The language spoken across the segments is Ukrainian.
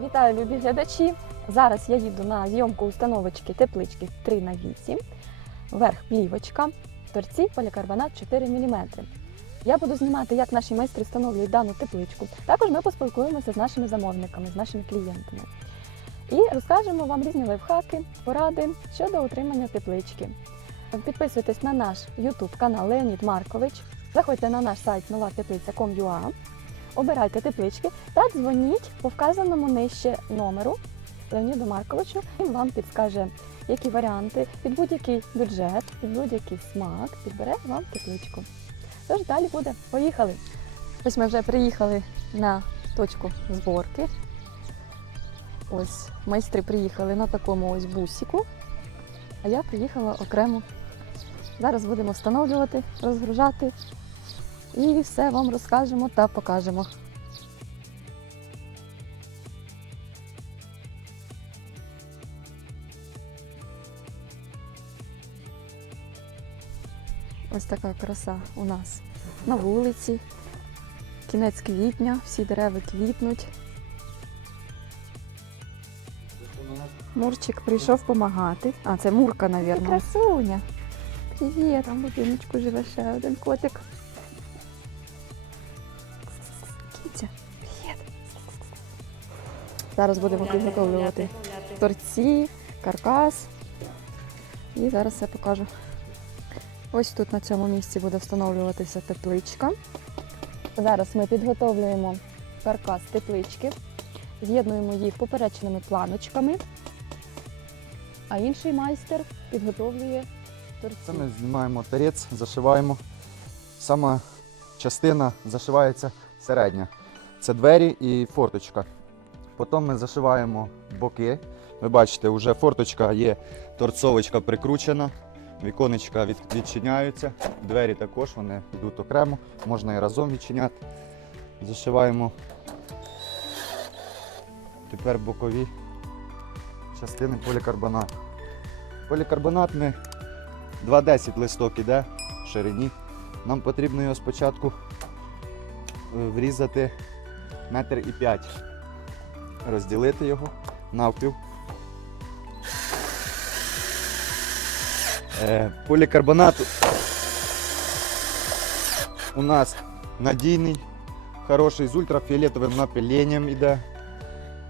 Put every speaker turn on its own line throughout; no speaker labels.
Вітаю, любі глядачі! Зараз я їду на зйомку установочки теплички 3 на 8 верх плівочка, торці полікарбонат 4 мм. Я буду знімати, як наші майстри встановлюють дану тепличку. Також ми поспілкуємося з нашими замовниками, з нашими клієнтами. І розкажемо вам різні лайфхаки, поради щодо утримання теплички. Підписуйтесь на наш YouTube канал Леонід Маркович. Заходьте на наш сайт новатеплиця.com.ua, обирайте теплички та дзвоніть по вказаному нижче номеру Леоніду Марковичу. Він вам підскаже, які варіанти під будь-який бюджет, під будь-який смак підбере вам тепличку. Тож далі буде. Поїхали! Ось ми вже приїхали на точку зборки. Ось майстри приїхали на такому ось бусіку, а я приїхала окремо. Зараз будемо встановлювати, розгружати і все вам розкажемо та покажемо. Ось така краса у нас на вулиці. Кінець квітня, всі дерева квітнуть. Мурчик прийшов допомагати. А, це Мурка, мабуть. Красуня. Привіт, там будиночку живе ще один котик. Привіт. Зараз будемо підготовлювати торці, каркас. І зараз все покажу. Ось тут на цьому місці буде встановлюватися тепличка. Зараз ми підготовлюємо каркас теплички, з'єднуємо їх поперечними планочками, а інший майстер підготовлює торці.
Це ми знімаємо тарець, зашиваємо. Сама частина зашивається середня. Це двері і форточка. Потім ми зашиваємо боки. Ви бачите, вже форточка є, торцовочка прикручена, віконечка від, відчиняються, двері також вони йдуть окремо, можна і разом відчиняти. Зашиваємо тепер бокові частини полікарбонату. Полікарбонат ми 2,10 листок іде в ширині. Нам потрібно його спочатку е, врізати метр і п'ять. Розділити його навпіл. Е, Полікарбонат у нас надійний, хороший з ультрафіолетовим напиленням іде.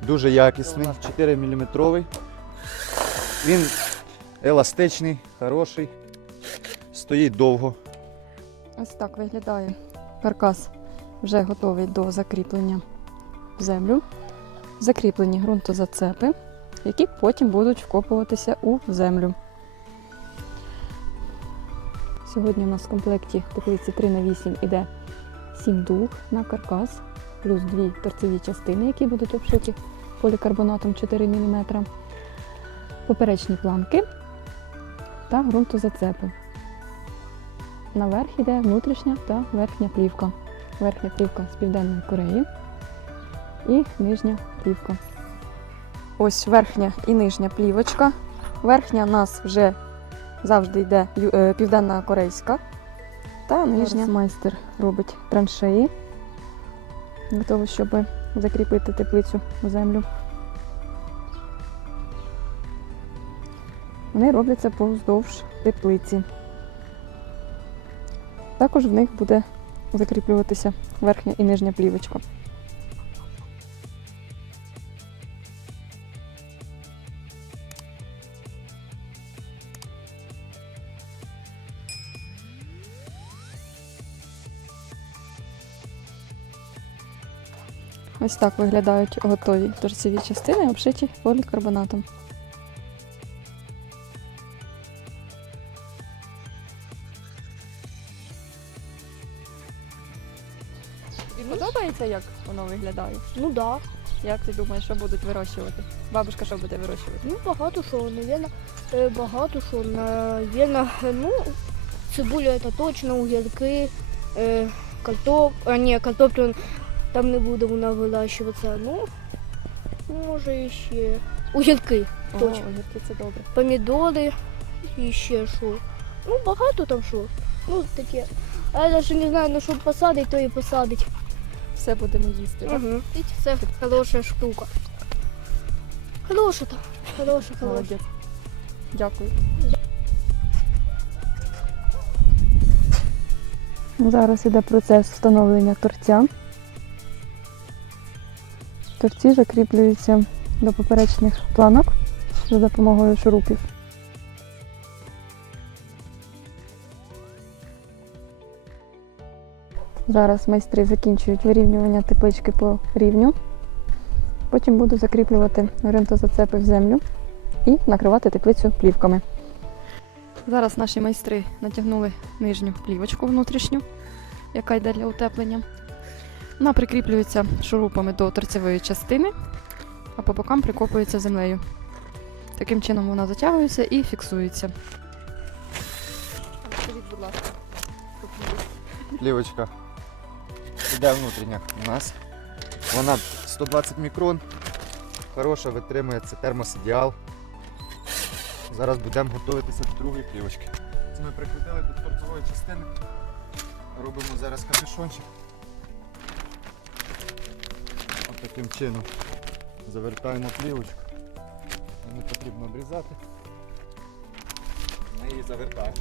Дуже якісний, 4 мм. Він еластичний, хороший, стоїть довго.
Ось так виглядає каркас вже готовий до закріплення в землю. Закріплені ґрунтозацепи, які потім будуть вкопуватися у землю. Сьогодні у нас в комплекті теплиці 3 на 8 іде 7 дуг на каркас, плюс дві торцеві частини, які будуть обшиті полікарбонатом 4 мм, поперечні планки та ґрунтозацепи. Наверх йде внутрішня та верхня плівка. Верхня плівка з Південної Кореї і нижня плівка. Ось верхня і нижня плівочка. Верхня у нас вже завжди йде е, південна корейська. Та нижня майстер робить траншеї для того, щоб закріпити теплицю у землю. Вони робляться повздовж теплиці. Також в них буде закріплюватися верхня і нижня плівочка. Ось так виглядають готові торцеві частини, обшиті полікарбонатом. Подобається, як воно виглядає?
Ну да.
Як ти думаєш, що будуть вирощувати? Бабушка що буде вирощувати?
Ну багато що, навірно, е, багато що, навірно, е, ну, цибуля це точно, огірки, е, картоп, а ні, картоплю там не буде вона вирощуватися. Ну, може ще огірки,
Точно.
Точно.
огірки це добре.
помідори і ще що. Ну, багато там що. Ну, таке. А я навіть не знаю, на що посадить, то і посадить.
Все будемо їсти. так?
Угу. Це хороша штука. Хороша там. Хороша, хороша.
Молодець. Дякую. Зараз іде процес встановлення торця. Торці закріплюються до поперечних планок за допомогою шурупів. Зараз майстри закінчують вирівнювання теплички по рівню. Потім буду закріплювати ґрунтозацепи в землю і накривати теплицю плівками. Зараз наші майстри натягнули нижню плівочку внутрішню, яка йде для утеплення. Вона прикріплюється шурупами до торцевої частини, а по бокам прикопується землею. Таким чином вона затягується і фіксується. Скажіть, будь ласка,
Плівочка іде внутрішня у нас. Вона 120 мікрон. Хороша, витримує це термосідіал. Зараз будемо готуватися до другої плівочки. Це ми прикрутили до торцевої частини. Робимо зараз капюшончик. Ось таким чином завертаємо плівочку. Не потрібно обрізати. Ми її завертаємо.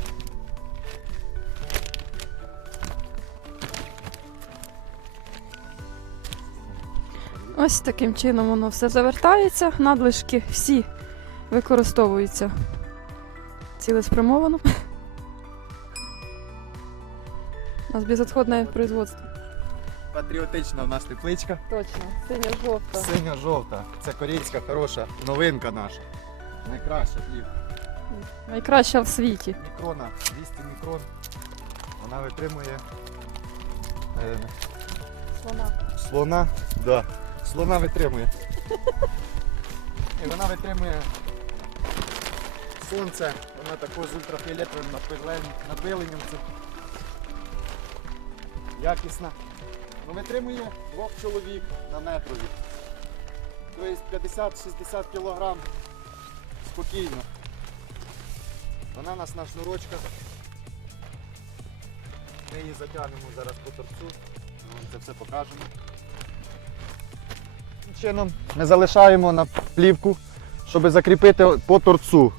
Ось таким чином воно все завертається, надлишки всі використовуються цілеспрямовано. У нас безотходне производство.
Патріотична у нас тепличка.
Точно, синя-жовта.
Синя-жовта. Це корейська хороша новинка наша. Найкраща хліб.
Найкраща в світі.
Мікрона, 200 мікрон. Вона витримує е,
Слона.
слона. Да. Слона витримує. І вона витримує сонце. Вона також з ультрафіолетовим напиленням. Якісна. Ну, витримує двох чоловік на метрові. Тобто 50-60 кг спокійно. Вона у нас на шнурочках. Ми її затягнемо зараз по торцю. Ми це все покажемо. Чином ми залишаємо на плівку, щоб закріпити по торцу.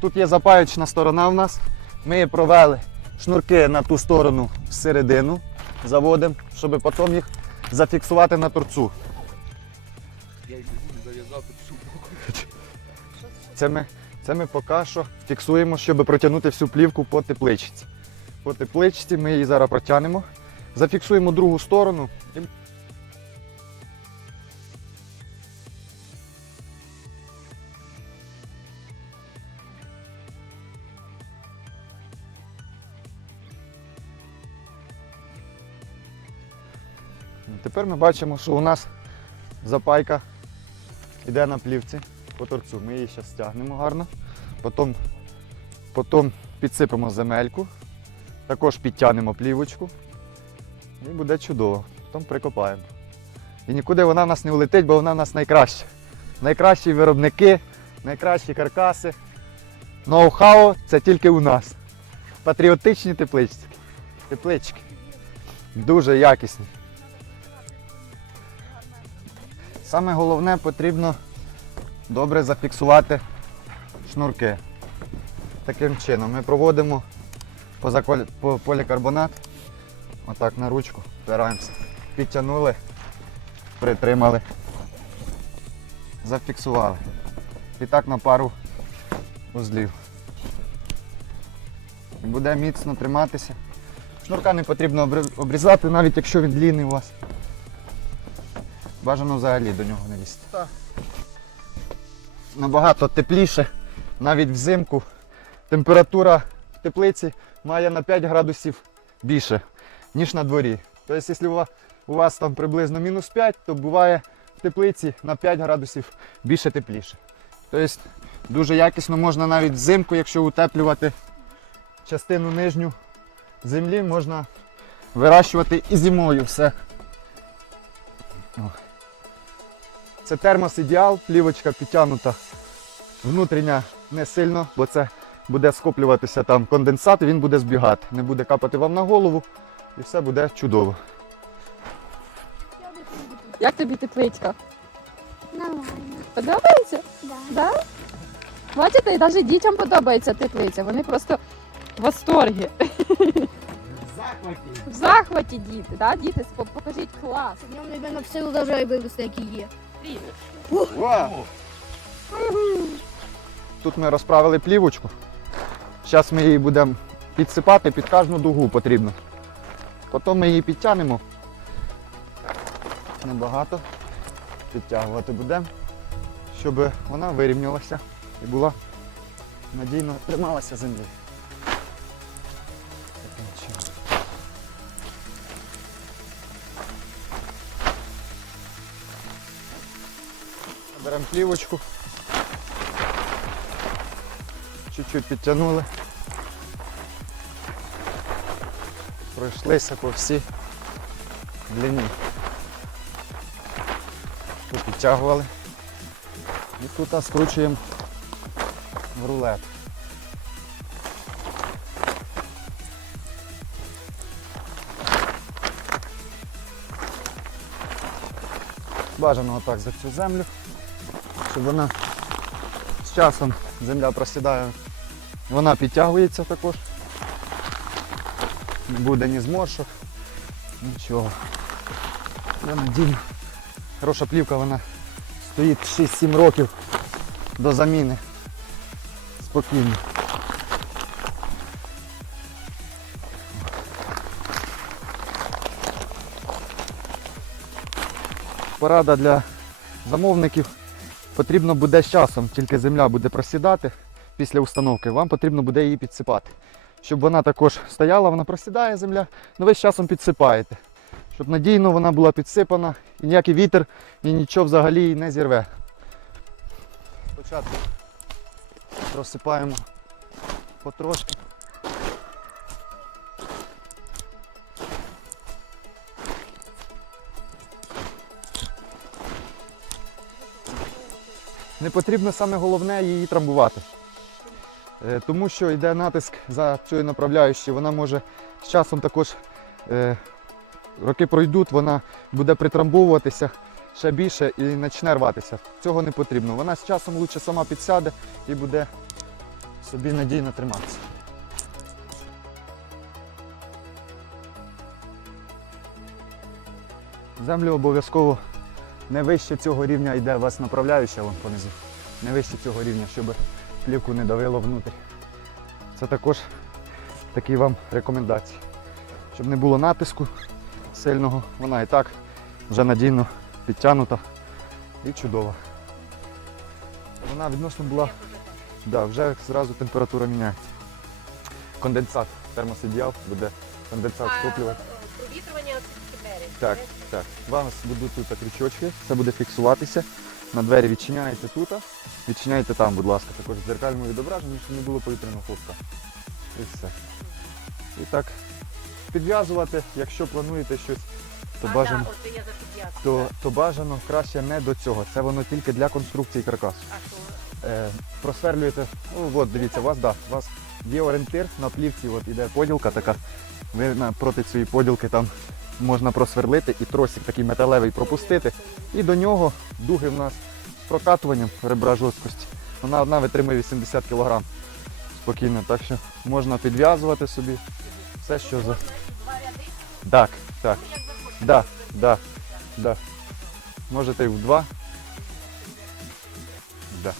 Тут є запаючна сторона в нас. Ми провели шнурки на ту сторону всередину, заводимо, щоб потім їх зафіксувати на торцу. Це ми, це ми поки що фіксуємо, щоб протягнути всю плівку по тепличці. По тепличці ми її зараз протягнемо, зафіксуємо другу сторону. І... Тепер ми бачимо, що у нас запайка йде на плівці по торцю. Ми її зараз стягнемо гарно. Потім, потім підсипемо земельку, також підтягнемо плівочку. І буде чудово. Потім прикопаємо. І нікуди вона в нас не улетить, бо вона в нас найкраща. Найкращі виробники, найкращі каркаси. Ноу-хау це тільки у нас. Патріотичні теплички. Теплички. Дуже якісні. Саме головне потрібно добре зафіксувати шнурки. Таким чином ми проводимо по полікарбонат. Отак на ручку впираємося. Підтягнули, притримали, зафіксували. І так на пару узлів. Буде міцно триматися. Шнурка не потрібно обрізати, навіть якщо він длінний у вас. Бажано взагалі до нього не лізти. Набагато тепліше, навіть взимку. Температура в теплиці має на 5 градусів більше, ніж на дворі. Тобто, якщо у вас, у вас там приблизно мінус 5, то буває в теплиці на 5 градусів більше тепліше. Тобто дуже якісно можна навіть взимку, якщо утеплювати частину нижню землі, можна вирощувати і зимою все. Це термос ідеал, плівочка підтягнута. Внутрішня не сильно, бо це буде скоплюватися там конденсат, і він буде збігати. Не буде капати вам на голову і все буде чудово.
Як тобі тепличка?
Нормально.
Подобається?
Да.
Да? Бачите, і навіть дітям подобається теплиця. Вони просто в восторгі. В захваті діти, да? Діти, покажіть клас.
В ньому, мабуть, все урожай виросте, який є.
Тут ми розправили плівочку. Зараз ми її будемо підсипати під кожну дугу потрібно. Потім ми її підтягнемо. Небагато. Підтягувати будемо, щоб вона вирівнялася і була надійно трималася землі. Таким чином. Беремо плівочку. Чуть-чуть підтягнули. Пройшлися по всій длині. Тут підтягували. І тут скручуємо в рулет. Бажано отак за цю землю, щоб вона з часом земля просідає вона підтягується також. Не буде ні зморшок, нічого. Я надію. Хороша плівка, вона стоїть 6-7 років до заміни. Спокійно. Порада для замовників. Потрібно буде з часом, тільки земля буде просідати після установки, вам потрібно буде її підсипати. Щоб вона також стояла, вона просідає земля, але ви з часом підсипаєте. Щоб надійно вона була підсипана і ніякий вітер і нічого взагалі не зірве. Спочатку просипаємо потрошки. Не потрібно саме головне її трамбувати. Е, Тому що йде натиск за цією направляючою, вона може з часом також е, роки пройдуть, вона буде притрамбовуватися ще більше і почне рватися. Цього не потрібно. Вона з часом лучше сама підсяде і буде собі надійно триматися. Землю обов'язково не вище цього рівня йде у вас направляюча вон понизу. Не вище цього рівня, щоб плівку не давило внутрі. Це також такі вам рекомендації. Щоб не було натиску сильного, вона і так вже надійно підтягнута і чудова. Вона відносно була, да, вже зразу температура міняється. Конденсат, термосидіал, буде конденсат скоплювати.
Провітрювання двері.
Так, так. У вас будуть тут крючочки, це буде фіксуватися. На двері відчиняєте тут, відчиняєте там, будь ласка, також дзеркальному відображенні, щоб не було повітряного хлопка. І все. І так підв'язувати, якщо плануєте щось, то бажано, то, то бажано краще не до цього. Це воно тільки для конструкції каркасу. Е, просверлюєте, ну от дивіться, у вас, да, у вас є орієнтир на плівці, от іде поділка така. Ви напроти цієї поділки там можна просверлити і тросик такий металевий пропустити. І до нього дуги в нас з прокатуванням ребра жорсткості. Вона одна витримує 80 кг спокійно. Так що можна підв'язувати собі все, що за. Так, так. Да, да, да. Можете і в два. Да.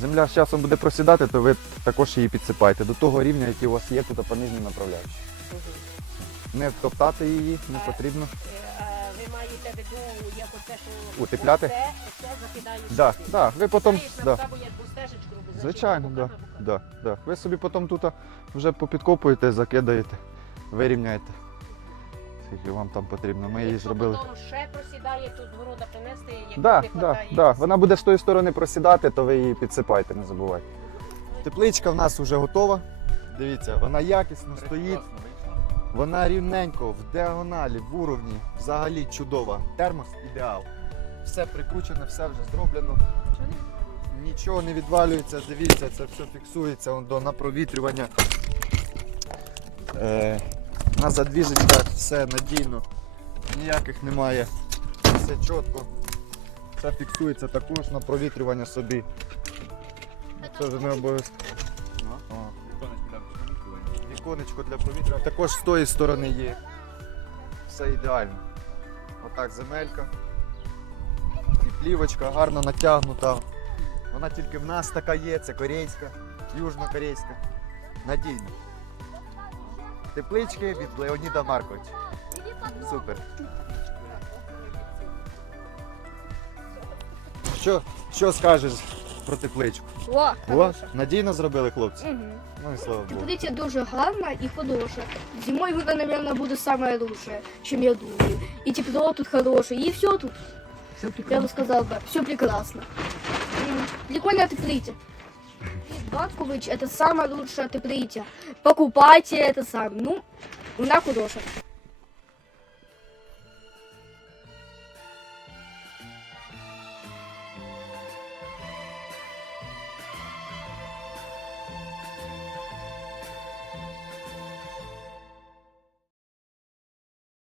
Земля з часом буде просідати, то ви також її підсипаєте до того рівня, який у вас є тут по нижній направляючій. Не втоптати її не потрібно.
Е, Ви маєте в виду, як оце, що
Утепляти?
Оце, оце закидаю
Да,
сюди.
да, ви потім.
Знаєш,
Да.
як стежечку
Звичайно, да, да, да. Ви собі потім тут вже попідкопуєте, закидаєте, вирівняєте. Скільки вам там потрібно. Ми її
Якщо
зробили.
потім ще просідає, тут города принести, як
Да,
не
да,
хватає.
да. Вона буде з тої сторони просідати, то ви її підсипайте, не забувайте. Тепличка в нас вже готова. Дивіться, вона якісно стоїть. Вона рівненько, в діагоналі, в уровні, взагалі чудова. Термос ідеал. Все прикручене, все вже зроблено. Нічого не відвалюється, дивіться, це все фіксується до напровітрювання. Е, на задвіжечках все надійно, ніяких немає. Все чітко. Це фіксується також на провітрювання собі. Це вже не обов'язково. Віконечко для повітря. Також з тої сторони є. Все ідеально. Отак земелька. І плівочка гарно натягнута. Вона тільки в нас така є, це корейська, южнокорейська. Надійна. Теплички від Леоніда Марковича. Супер. Що, що скажеш про тепличку?
О,
О, надійно зробили хлопці.
Угу.
Ну і слава Богу.
Теплиця дуже гарна і хороша. Зимой вона, наверное, буде самая лучшая, чем я думаю. И тепло тут хорошее, и все тут. Я бы сказал бы, все прекрасно. М, Прикольная теплиця. Баткович это самая лучшая теплиця. Покупайте это сам. Ну, вона хороша.